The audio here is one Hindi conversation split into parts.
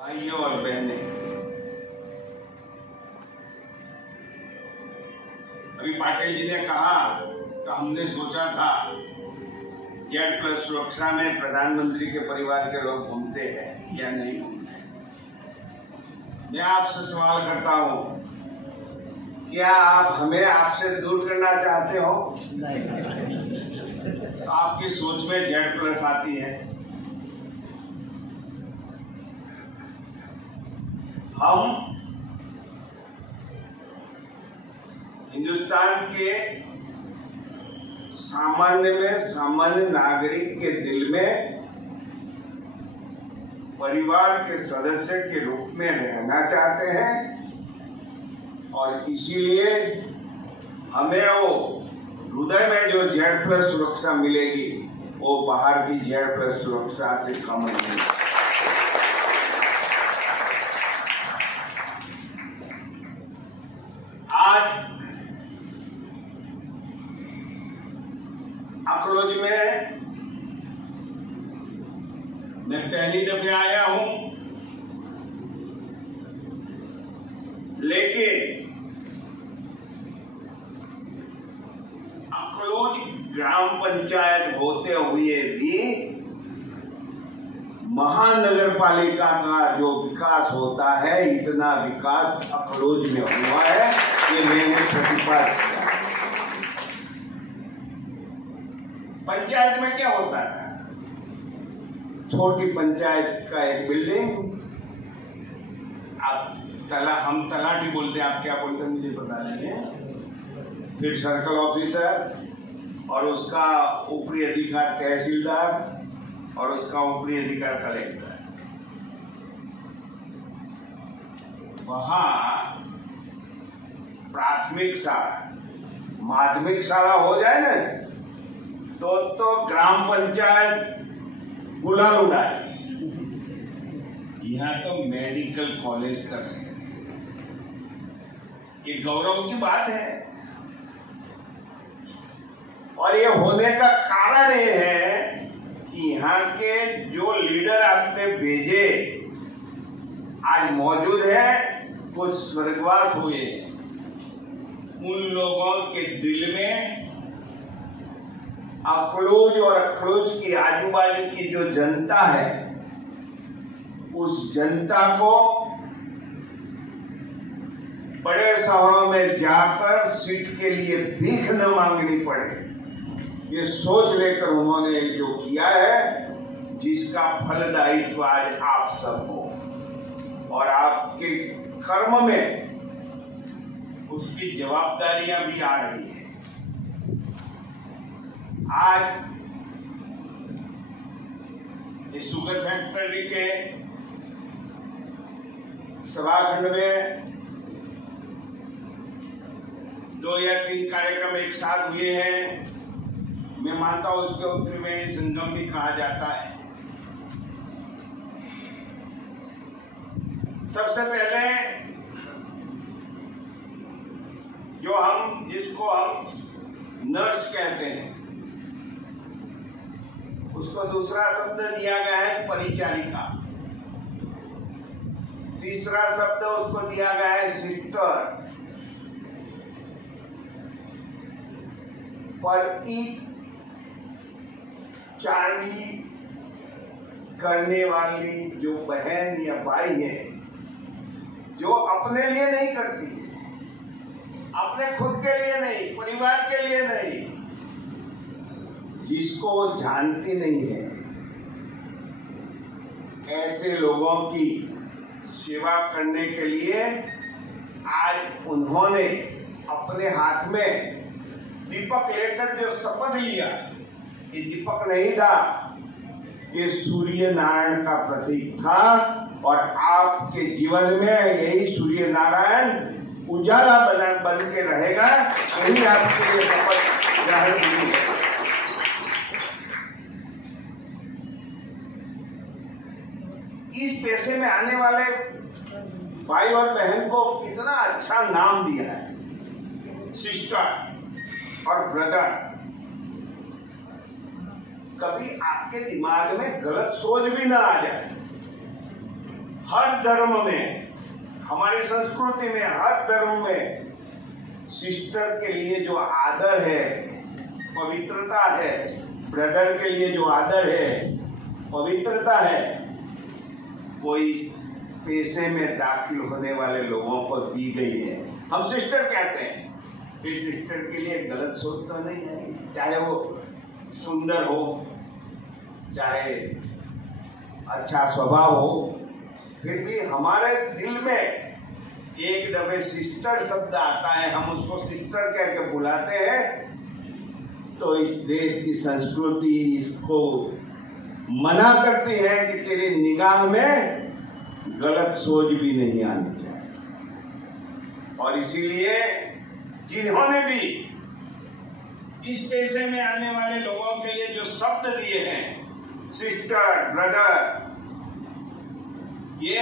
भाइयों और बहनें, अभी पाटिल जी ने कहा तो हमने सोचा था Z+ सुरक्षा में प्रधानमंत्री के परिवार के लोग घूमते हैं या नहीं घूमते। मैं आपसे सवाल करता हूं, क्या आप हमें आपसे दूर करना चाहते हो? तो आपकी सोच में Z+ आती है। हम हिंदुस्तान के सामान्य नागरिक के दिल में परिवार के सदस्य के रूप में रहना चाहते हैं और इसीलिए हमें वो हृदय में जो Z+ सुरक्षा मिलेगी वो बाहर की Z+ सुरक्षा से कम नहीं है। आज अकलोज में मैं पहली दफे आया हूं, लेकिन अकलोज ग्राम पंचायत होते हुए भी महानगर पालिका का जो विकास होता है, इतना विकास अकलोज में हुआ है, ये मैंने प्रतिपादित किया। पंचायत में क्या होता था? छोटी पंचायत का एक बिल्डिंग, हम तलाठी बोलते, आप क्या बोलते हैं मुझे पता नहीं है, फिर सर्कल ऑफिसर और उसका ऊपरी अधिकार तहसीलदार और उसका ऊपरी अधिकार कलेक्टर। वहां प्राथमिक शाला, माध्यमिक शाला हो जाए ना तो ग्राम पंचायत गुलाल उड़ाए। यहां तो मेडिकल कॉलेज तक है। ये गौरव की बात है और ये होने का कारण ये है कि यहाँ के जो लीडर आपने भेजे आज मौजूद है, कुछ स्वर्गवास हुए। उन लोगों के दिल में अकलोज और अकलोज की आजू बाजू की जो जनता है, उस जनता को बड़े शहरों में जाकर सीट के लिए भीख न मांगनी पड़े, ये सोच लेकर उन्होंने जो किया है, जिसका फलदायित्व आज आप सब हो और आपके कर्म में उसकी जवाबदारियां भी आ रही है। आज इस शुगर फैक्ट्री के सभाखंड में 2 या 3 कार्यक्रम एक साथ हुए हैं। मैं मानता हूं उसको त्रिवेणी संगम भी कहा जाता है। सबसे पहले जिसको हम नर्स कहते हैं, उसको दूसरा शब्द दिया गया है परिचारिका, तीसरा शब्द उसको दिया गया है सिस्टर, परिचारी करने वाली जो बहन या भाई है, जो अपने लिए नहीं करती, अपने खुद के लिए नहीं, परिवार के लिए नहीं, जिसको वो जानती नहीं है, ऐसे लोगों की सेवा करने के लिए आज उन्होंने अपने हाथ में दीपक लेकर जो शपथ लिया, ये दीपक नहीं था, ये सूर्य नारायण का प्रतीक था और आपके जीवन में यही सूर्य नारायण उजाला बन के रहेगा। यही आपके लिए शपथ ग्रहण की है। इस पेशे में आने वाले भाई और बहन को कितना अच्छा नाम दिया है, सिस्टर और ब्रदर। कभी आपके दिमाग में गलत सोच भी ना आ जाए। हर धर्म में, हमारी संस्कृति में, हर धर्म में सिस्टर के लिए जो आदर है, पवित्रता है, ब्रदर के लिए जो आदर है, पवित्रता है, वो इस पेशे में दाखिल होने वाले लोगों को दी गई है। हम सिस्टर कहते हैं, फिर सिस्टर के लिए गलत सोच तो नहीं है, चाहे वो सुंदर हो, चाहे अच्छा स्वभाव हो, फिर भी हमारे दिल में एक दफे सिस्टर शब्द आता है, हम उसको सिस्टर कह के बुलाते हैं, तो इस देश की संस्कृति इसको मना करती है कि तेरी निगाह में गलत सोच भी नहीं आनी चाहिए। और इसीलिए जिन्होंने भी इस पेशे में आने वाले लोगों के लिए जो शब्द दिए हैं, सिस्टर, ब्रदर, ये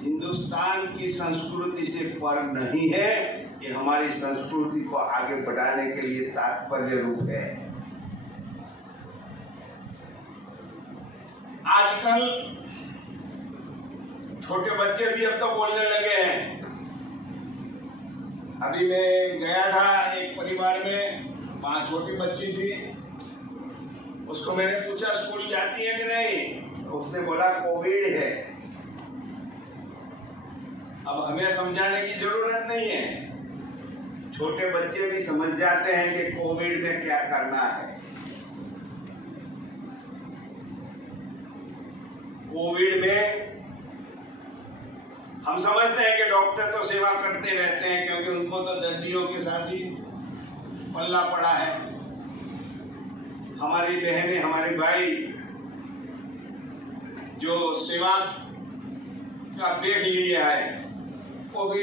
हिंदुस्तान की संस्कृति से पर नहीं है, ये हमारी संस्कृति को आगे बढ़ाने के लिए तात्पर्य रूप है। आजकल छोटे बच्चे भी अब तो बोलने लगे हैं। अभी मैं गया था एक परिवार में, वहां छोटी बच्ची थी, उसको मैंने पूछा स्कूल जाती है कि नहीं, उसने बोला कोविड है। अब हमें समझाने की जरूरत नहीं है, छोटे बच्चे भी समझ जाते हैं कि कोविड में क्या करना है। कोविड में हम समझते हैं कि डॉक्टर तो सेवा करते रहते हैं, क्योंकि उनको तो दर्दियों के साथ ही पल्ला पड़ा है। हमारी बहनें, हमारे भाई जो सेवा का देख लिया है, वो भी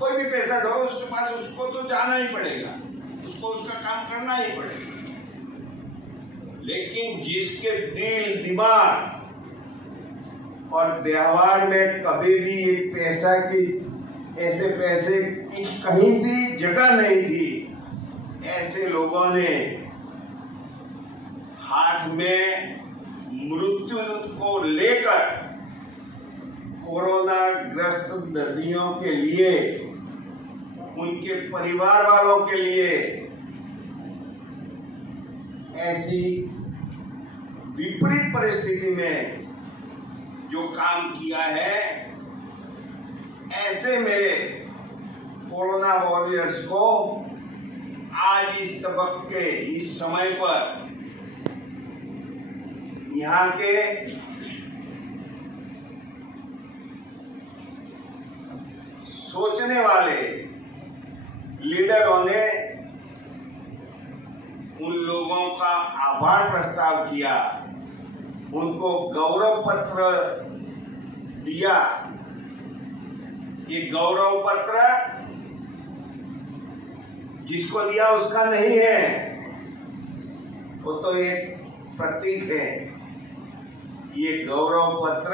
कोई भी पेशेंट हो उसके पास, उसको तो जाना ही पड़ेगा, उसको उसका काम करना ही पड़ेगा। लेकिन जिसके दिल, दिमाग और व्यवहार में कभी भी एक पैसा की, ऐसे पैसे की कहीं भी जगह नहीं थी, ऐसे लोगों ने हाथ में मृत्यु को लेकर कोरोना ग्रस्त दर्दियों के लिए, उनके परिवार वालों के लिए ऐसी विपरीत परिस्थिति में जो काम किया है, ऐसे में कोरोना वॉरियर्स को आज इस तबक्के, इस समय पर यहाँ के सोचने वाले लीडरों ने उन लोगों का आभार प्रस्ताव किया, उनको गौरव पत्र दिया। ये गौरव पत्र जिसको दिया उसका नहीं है, वो तो एक प्रतीक है। ये गौरव पत्र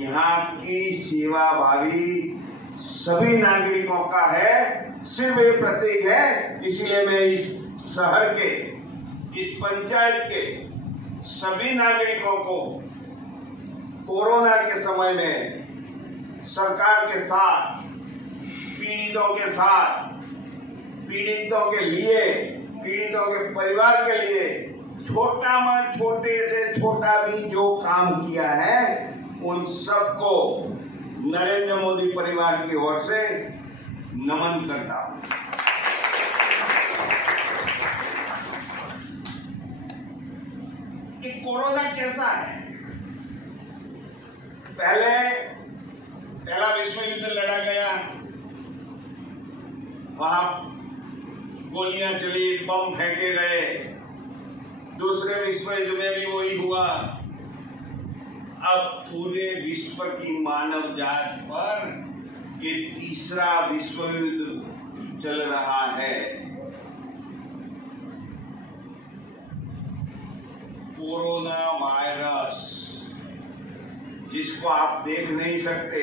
यहाँ की सेवाभावी सभी नागरिकों का है, सिर्फ ये प्रतीक है। इसलिए मैं इस शहर के, इस पंचायत के सभी नागरिकों को कोरोना के समय में सरकार के साथ, पीड़ितों के साथ, पीड़ितों के लिए, पीड़ितों के परिवार के लिए छोटे से छोटा भी जो काम किया है, उन सबको नरेंद्र मोदी परिवार की ओर से नमन करता हूं। कि कोरोना कैसा है? पहला विश्व युद्ध लड़ा गया, वहां गोलियां चली, बम फेंके गए। दूसरे विश्व युद्ध में भी वही हुआ। अब पूरे विश्व की मानव जात पर ये तीसरा विश्व युद्ध चल रहा है। कोरोना वायरस, जिसको आप देख नहीं सकते,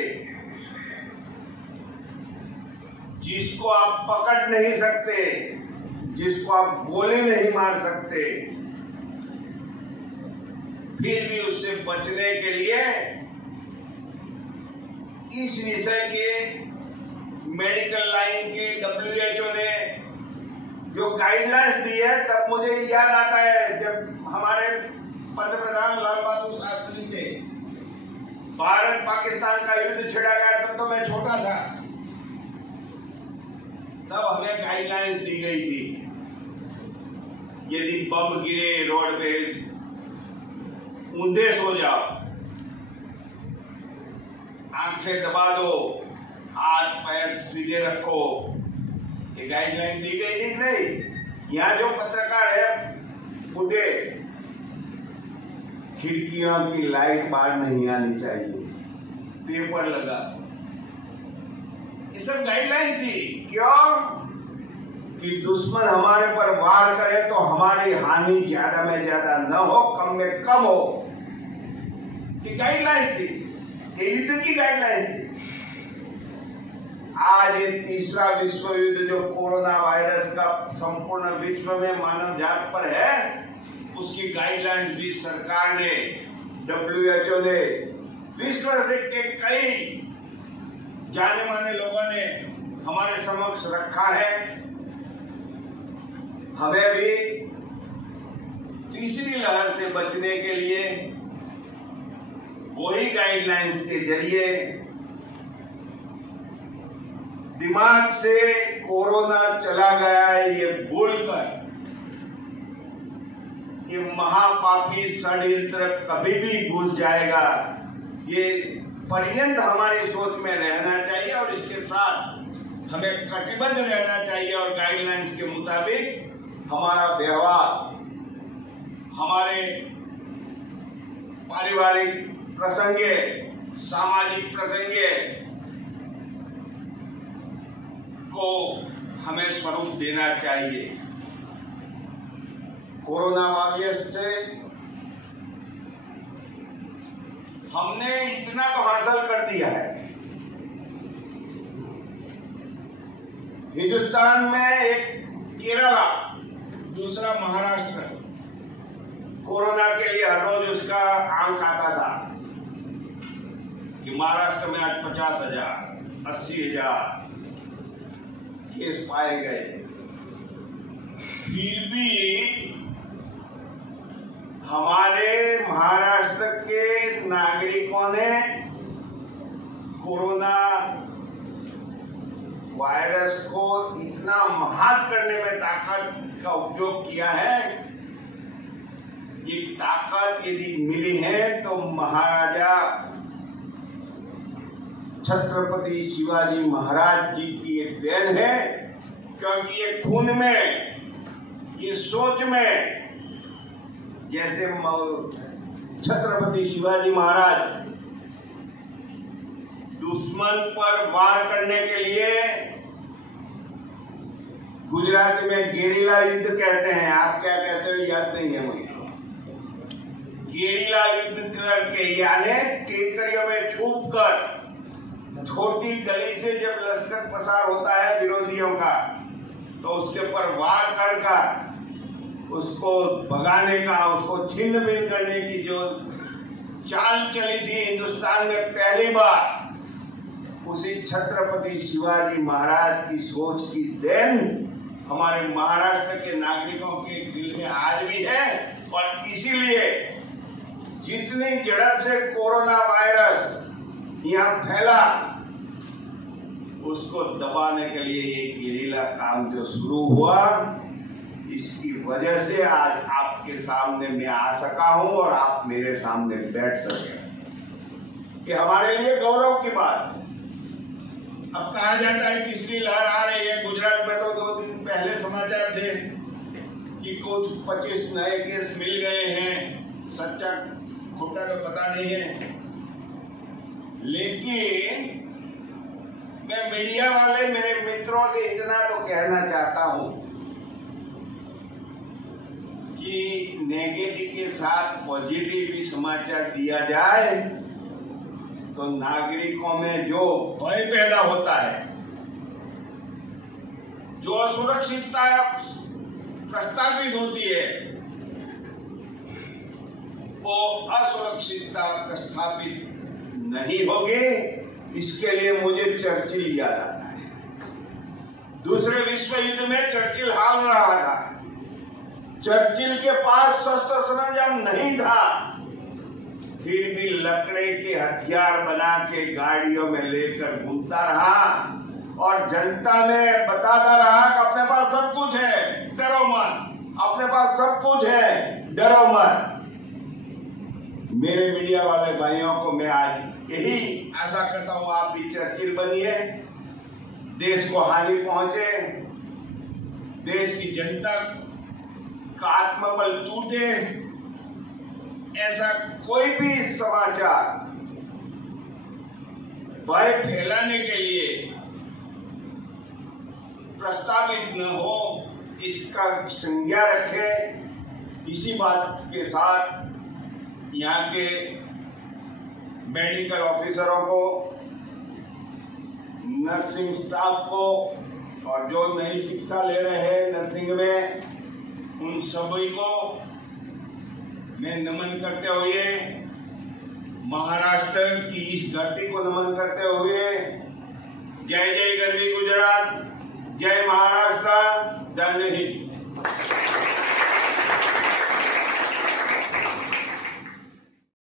जिसको आप पकड़ नहीं सकते, जिसको आप गोली नहीं मार सकते, फिर भी उससे बचने के लिए इस विषय के मेडिकल लाइन के WHO ने जो गाइडलाइंस दी है, तब मुझे याद आता है जब हमारे पंत प्रधान लाल बहादुर शास्त्री थे, भारत पाकिस्तान का युद्ध छिड़ा गया, तब तो मैं छोटा था, तब हमें गाइडलाइंस दी गई थी, यदि बम गिरे रोड पे ऊंधे सो जाओ, आंखें दबा दो, हाथ पैर सीधे रखो, ये गाइडलाइन दी गई थी नहीं। यहाँ जो पत्रकार है बूढ़े, खिड़कियों की लाइट बाहर नहीं आनी चाहिए, पेपर लगा, ये सब गाइडलाइन थी। क्यों? कि दुश्मन हमारे पर वार करे तो हमारी हानि ज्यादा में ज्यादा न हो, कम में कम हो, ये गाइडलाइंस थी, ये युद्ध की गाइडलाइंस थी। आज ये तीसरा विश्व युद्ध जो कोरोना वायरस का संपूर्ण विश्व में मानव जात पर है, उसकी गाइडलाइंस भी सरकार ने, WHO ने, विश्व के कई जाने माने लोगों ने हमारे समक्ष रखा है। हमें भी तीसरी लहर से बचने के लिए वही गाइडलाइंस के जरिए दिमाग से कोरोना चला गया है ये भूलकर, ये महापापी षड्यंत्र कभी भी घुस जाएगा, ये पर्यंत हमारी सोच में रहना चाहिए और इसके साथ हमें कटिबद्ध रहना चाहिए और गाइडलाइंस के मुताबिक हमारा व्यवहार, हमारे पारिवारिक प्रसंगे, सामाजिक प्रसंगे को हमें स्वरूप देना चाहिए। कोरोना वायरस से हमने इतना तो हासिल कर दिया है। हिंदुस्तान में एक केरला, दूसरा महाराष्ट्र, कोरोना के लिए हर रोज उसका आंक आता था कि महाराष्ट्र में आज 50,000, 80,000 केस पाए गए। फिर भी हमारे महाराष्ट्र के नागरिकों ने कोरोना वायरस को इतना महान करने में ताकत का उपयोग किया है। ये ताकत यदि मिली है तो महाराजा छत्रपति शिवाजी महाराज जी की एक देन है, क्योंकि ये खून में, ये सोच में, जैसे छत्रपति शिवाजी महाराज दुश्मन पर वार करने के लिए, गुजराती में गेरिला युद्ध कहते हैं, आप क्या कहते हो याद नहीं है मुझे, गेरिला युद्ध करके यानी टेकरियों में छुप कर, छोटी गली से जब लश्कर पसार होता है विरोधियों का, तो उसके ऊपर वार कर उसको भगाने का, उसको छिन्न भिन्न करने की जो चाल चली थी हिंदुस्तान में पहली बार, उसी छत्रपति शिवाजी महाराज की सोच की देन हमारे महाराष्ट्र के नागरिकों के दिल में आज भी है। और इसीलिए जितनी झड़प से कोरोना वायरस यहाँ फैला, उसको दबाने के लिए ये गेरिला काम जो शुरू हुआ, इसकी वजह से आज आपके सामने मैं आ सका हूं और आप मेरे सामने बैठ सके। ये हमारे लिए गौरव की बात है। अब कहा जाता है तीसरी लहर आ रही है। गुजरात में तो 2 दिन पहले समाचार थे कि कुछ 25 नए केस मिल गए हैं, सच्चा खोटा तो पता नहीं है, लेकिन मैं मीडिया वाले मेरे मित्रों से इतना तो कहना चाहता हूं कि नेगेटिव के साथ पॉजिटिव भी समाचार दिया जाए तो नागरिकों में जो भय पैदा होता है, जो असुरक्षितता प्रस्तावित होती है, वो असुरक्षितता प्रस्थापित नहीं होगी, इसके लिए मुझे चर्चिल याद आता है। दूसरे विश्व युद्ध में चर्चिल हार रहा था। चर्चिल के पास शस्त्र सरंजाम नहीं था, फिर भी लकड़े के हथियार बना के गाड़ियों में लेकर घूमता रहा और जनता में बताता रहा कि अपने पास सब कुछ है, डरो मत, अपने पास सब कुछ है, डरो मत। मेरे मीडिया वाले भाइयों को मैं आज यही आशा करता हूं, आप भी चर्चिल बनिए, देश को हानि पहुंचे, देश की जनता का आत्मबल टूटे, ऐसा कोई भी समाचार भय फैलाने के लिए प्रस्तावित न हो, इसका संज्ञा रखें। इसी बात के साथ यहाँ के मेडिकल ऑफिसरों को, नर्सिंग स्टाफ को और जो नई शिक्षा ले रहे हैं नर्सिंग में, उन सभी को मैं नमन करते हुए, महाराष्ट्र की इस धरती को नमन करते हुए, जय जय गरवी गुजरात, जय महाराष्ट्र, जय हिंद।